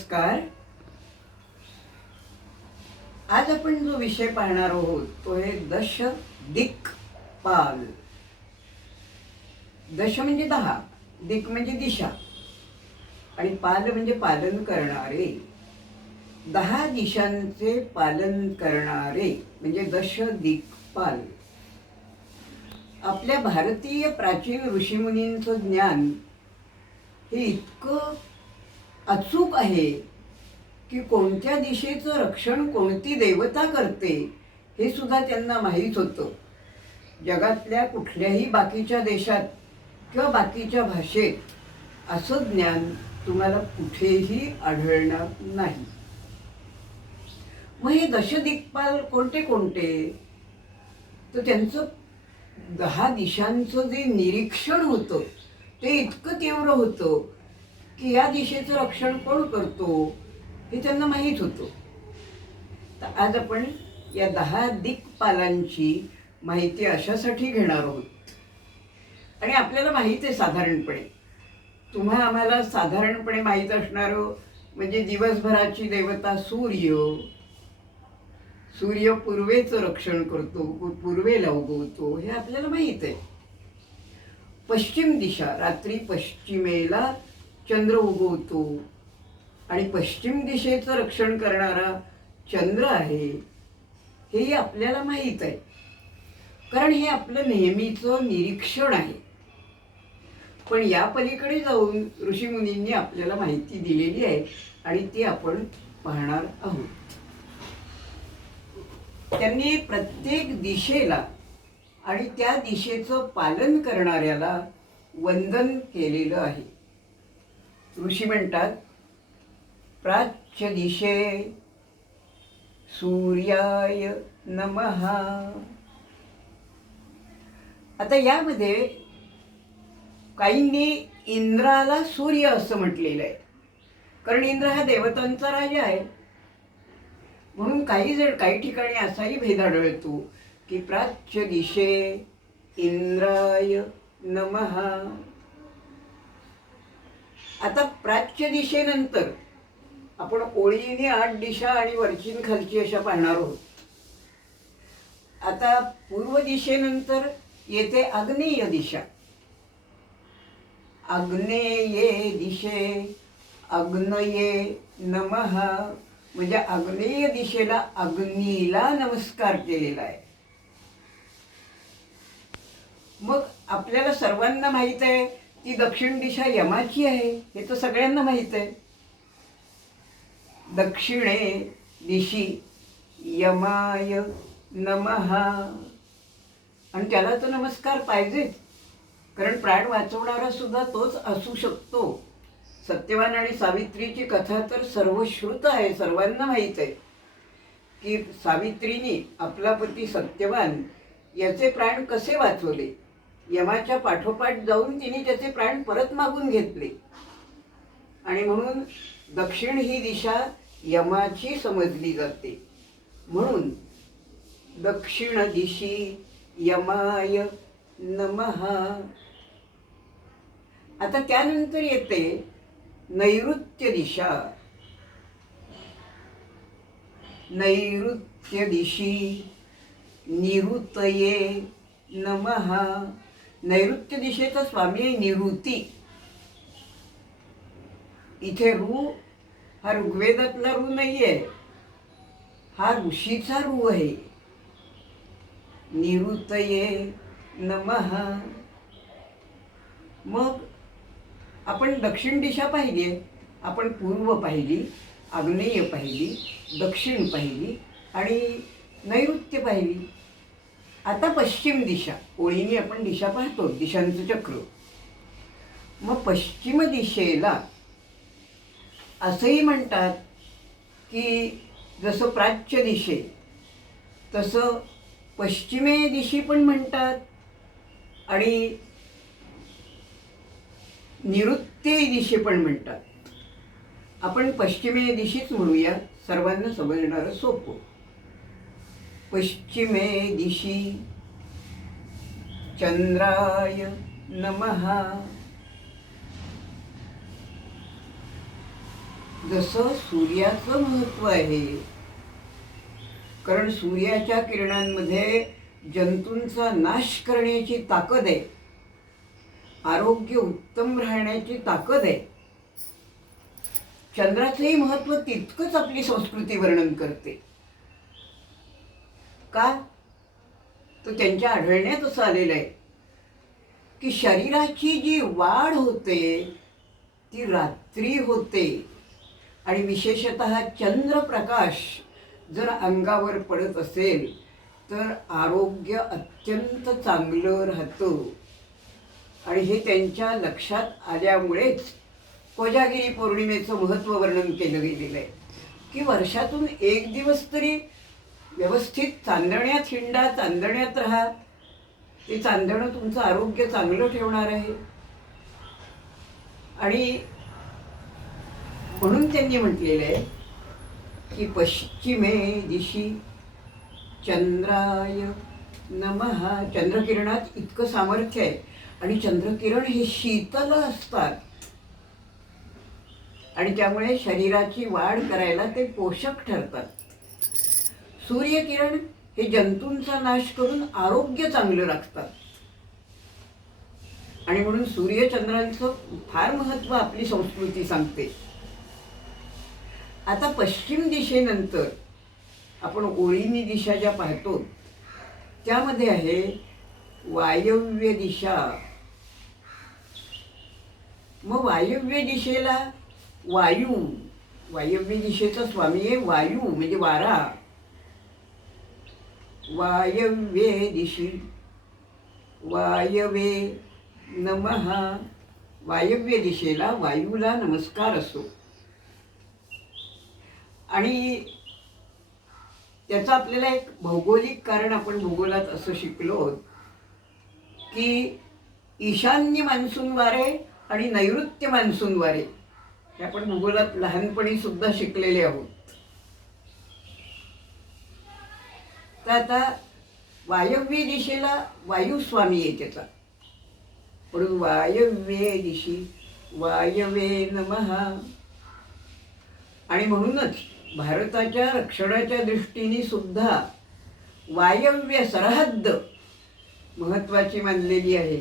नमस्कार. आज आपण जो विषय पाहणार आहोत तो आहे दश दिक्पाल. दश म्हणजे 10, दिक म्हणजे दिशा आणि पाल म्हणजे पालन करणारे. 10 दिशांचे पालन करणारे म्हणजे दश दिक्पाल. आपल्या भारतीय प्राचीन ऋषीमुनींचं ज्ञान हे इतकं अचूक आहे की कोणत्या दिशेचं रक्षण कोणती देवता करते हे सुद्धा त्यांना माहीत होतं. जगातल्या कुठल्याही बाकीच्या देशात किंवा बाकीच्या भाषेत असं ज्ञान तुम्हाला कुठेही आढळणार नाही. मग हे दशदिक्पाल कोणते कोणते? तर त्यांचं 10 दिशांचं जे निरीक्षण होतं ते इतकं तीव्र होतं की या दिशेचं रक्षण कोण करतो हे त्यांना माहीत होतं. तर आज आपण या 10 दिक्पालांची माहिती अशासाठी घेणार आहोत. आणि आपल्याला माहीत आहे साधारणपणे, तुम्हा आम्हाला साधारणपणे माहीत असणारं म्हणजे दिवसभराची देवता सूर्य. सूर्य पूर्वेचं रक्षण करतो, पूर्वेला उगवतो हे आपल्याला माहीत आहे. पश्चिम दिशा, रात्री पश्चिमेला चंद्र उगवतो आणि पश्चिम दिशेचं रक्षण करणारा चंद्र आहे हेही आपल्याला माहीत आहे, कारण हे आपलं नेहमीचं निरीक्षण आहे. पण या पलीकडे जाऊन ऋषीमुनींनी आपल्याला माहिती दिलेली आहे आणि ती आपण पाहणार आहोत. त्यांनी प्रत्येक दिशेला आणि त्या दिशेचं पालन करणाऱ्याला वंदन केलेलं आहे. ऋषी म्हणतात, प्राच्य दिशे सूर्याय नमः. आता यामध्ये काहींनी इंद्राला सूर्य असं म्हटलेलं आहे, कारण इंद्र हा देवतांचा राजा आहे. म्हणून काही ठिकाणी असाही भेद आढळतो की प्राच्य दिशे इंद्राय नमः. आता प्राच्य दिशेनंतर आपण ओळीने 8 दिशा आणि वरची खालची अशा पाहणार आहोत. आता पूर्व दिशेनंतर येते आग्नेय दिशा. आग्नेये दिशे आग्नेये नमः म्हणजे आग्नेय दिशेला अग्नीला नमस्कार केलेला आहे. मग आपल्याला सर्वांना माहीत आहे की दक्षिण दिशा यमाची आहे, हे तर सगळ्यांना माहीत आहे. दक्षिणे दिशी यमाय नमः. आणि त्याला तर नमस्कार पाहिजेच, कारण प्राण वाचवणारा सुद्धा तोच असू शकतो. सत्यवान आणि सावित्रीची कथा तर सर्वश्रुत आहे, सर्वांना माहीत आहे की सावित्रीने आपला पती सत्यवान याचे प्राण कसे वाचवले. यमाच्या पाठोपाठ जाऊन तिने त्याचे प्राण परत मागून घेतले आणि म्हणून दक्षिण ही दिशा यमाची समजली जाते. म्हणून दक्षिण दिशी यमाय नमः. आता त्यानंतर येते नैऋत्य दिशा. नैऋत्य दिशी निऋतये नमः. नैऋत्य दिशेचा स्वामी आहे निऋती. इथे ऋ हा ऋग्वेदातला ऋ नाही आहे, हा ऋषीचा ऋ आहे. निऋतये नमः. मग आपण दक्षिण दिशा पाहिली, आपण पूर्व पाहिली, आग्नेय पाहिली, दक्षिण पाहिली आणि नैऋत्य पाहिली. आता पश्चिम दिशा. ओळीने आपण दिशा पाहतो, दिशांचं चक्र. मग पश्चिम दिशेला असंही म्हणतात की जसं प्राच्य दिशे तसं पश्चिमे दिशी पण म्हणतात आणि निऋत्य दिशे पण म्हणतात. आपण पश्चिमे दिशीच म्हणूया, सर्वांना समजणारं सोपं. पश्चिमे दिशी चंद्राय नमः. जसं सूर्याचं महत्त्व आहे, कारण सूर्याच्या किरणांमध्ये जंतूंचा नाश करण्याची ताकद आहे, आरोग्य उत्तम राहण्याची ताकद आहे. चंद्राचंही महत्त्व तितकंच आपली संस्कृती वर्णन करते. का? तर त्यांच्या आढळण्यात असं आलेलं आहे की शरीराची जी वाढ होते ती रात्री होते, आणि विशेषतः चंद्रप्रकाश जर अंगावर पडत असेल तर आरोग्य अत्यंत चांगलं राहतं. आणि हे त्यांच्या लक्षात आल्यामुळेच कोजागिरी पौर्णिमेचं महत्त्व वर्णन केलं गेलेलं आहे की वर्षातून एक दिवस तरी व्यवस्थित चांदण्यात हिंडा, चांदण्यात राहा. ते चांदणं तुमचं आरोग्य चांगलं ठेवणार आहे. आणि म्हणून त्यांनी म्हटलेलं आहे की पश्चिमे दिशी चंद्राय नमः. चंद्रकिरणात इतकं सामर्थ्य आहे, आणि चंद्रकिरण हे शीतल असतात, आणि त्यामुळे शरीराची वाढ करायला ते पोषक ठरतात. सूर्यकिरण हे जंतूंचा नाश करून आरोग्य चांगलं राखतात. आणि म्हणून सूर्यचंद्रांचं फार महत्त्व आपली संस्कृती सांगते. आता पश्चिम दिशेनंतर आपण ओळीनी दिशा ज्या पाहतो त्यामध्ये आहे वायव्य दिशा. मग वायव्य दिशेला वायू, वायव्य दिशेचा स्वामी आहे वायू, म्हणजे वारा. वायव्ये दिशी वायवे नमः. वायव्य दिशेला वायूला नमस्कार असो. आणि त्याचं आपल्याला एक भौगोलिक कारण, आपण भूगोलात असं शिकलो की ईशान्य मान्सून वारे आणि नैऋत्य मान्सून वारे, हे आपण भूगोलात लहानपणी सुद्धा शिकलेले आहोत. तर आता वायव्य दिशेला वायुस्वामी आहे त्याचा, म्हणून वायव्ये दिशी वायवे नमः. आणि म्हणूनच भारताच्या रक्षणाच्या दृष्टीने सुद्धा वायव्य सरहद्द महत्त्वाची मानलेली आहे.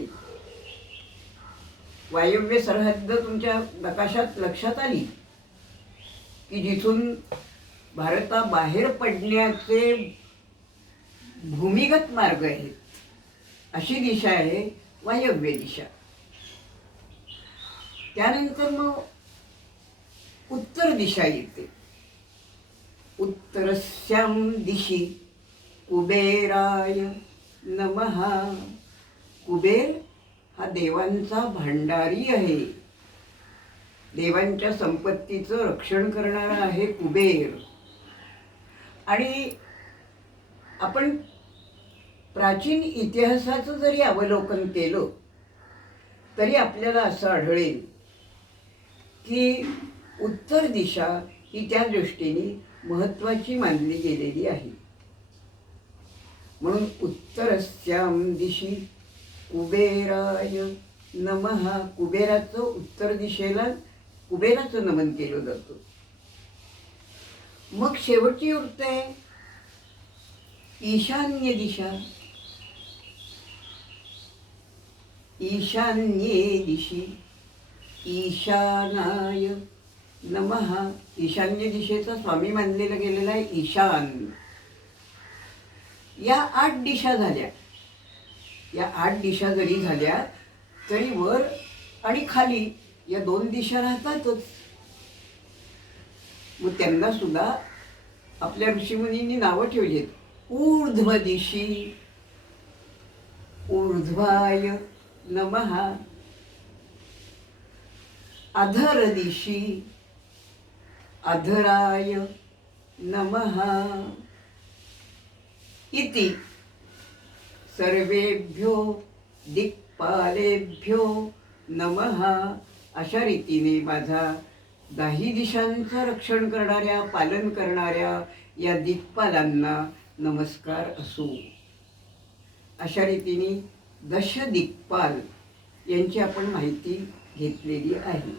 वायव्य सरहद्द तुमच्या नकाशात लक्षात आली की जिथून भारताबाहेर पडण्याचे भूमिगत मार्ग आहेत, अशी दिशा आहे वायव्य दिशा. त्यानंतर मग उत्तर दिशा येते. उत्तरस्यां दिशि कुबेराय नमः. कुबेर हा देवांचा भांडारी आहे, देवांच्या संपत्तीचं रक्षण करणारा आहे कुबेर. आणि आपण प्राचीन इतिहासाचं जरी अवलोकन केलं तरी आपल्याला असं आढळेल की उत्तर दिशा ही त्या दृष्टीने महत्त्वाची मानली गेलेली आहे. म्हणून उत्तरस्यां दिशि कुबेराय नमः. कुबेराचं उत्तर दिशेला कुबेराचं नमन केलं जातं. मग शेवटची उरते ईशान्य दिशा. ईशान्ये दिशि ईशानाय नमः. ईशान्य दिशेचा स्वामी मानलेला गेलेला आहे ईशान. या 8 दिशा झाल्या. या 8 दिशा जरी झाल्या तरी वर आणि खाली या 2 दिशा राहतातच. मग त्यांना सुद्धा आपल्या ऋषीमुनींनी नावं ठेवलीत. ऊर्ध्व दिशी ऊर्ध्वाय नमः. अधर दिशी अधराय नमः. इति सर्वेभ्यो दिक्पालेभ्यो नमः. अशा रीतीने माझा 10 दिशांचं रक्षण करणाऱ्या, पालन करणाऱ्या या दिक्पालांना नमस्कार असो. अशा रीतीने 10 दिक्पाल यांची आपण माहिती घेतलेली आहे.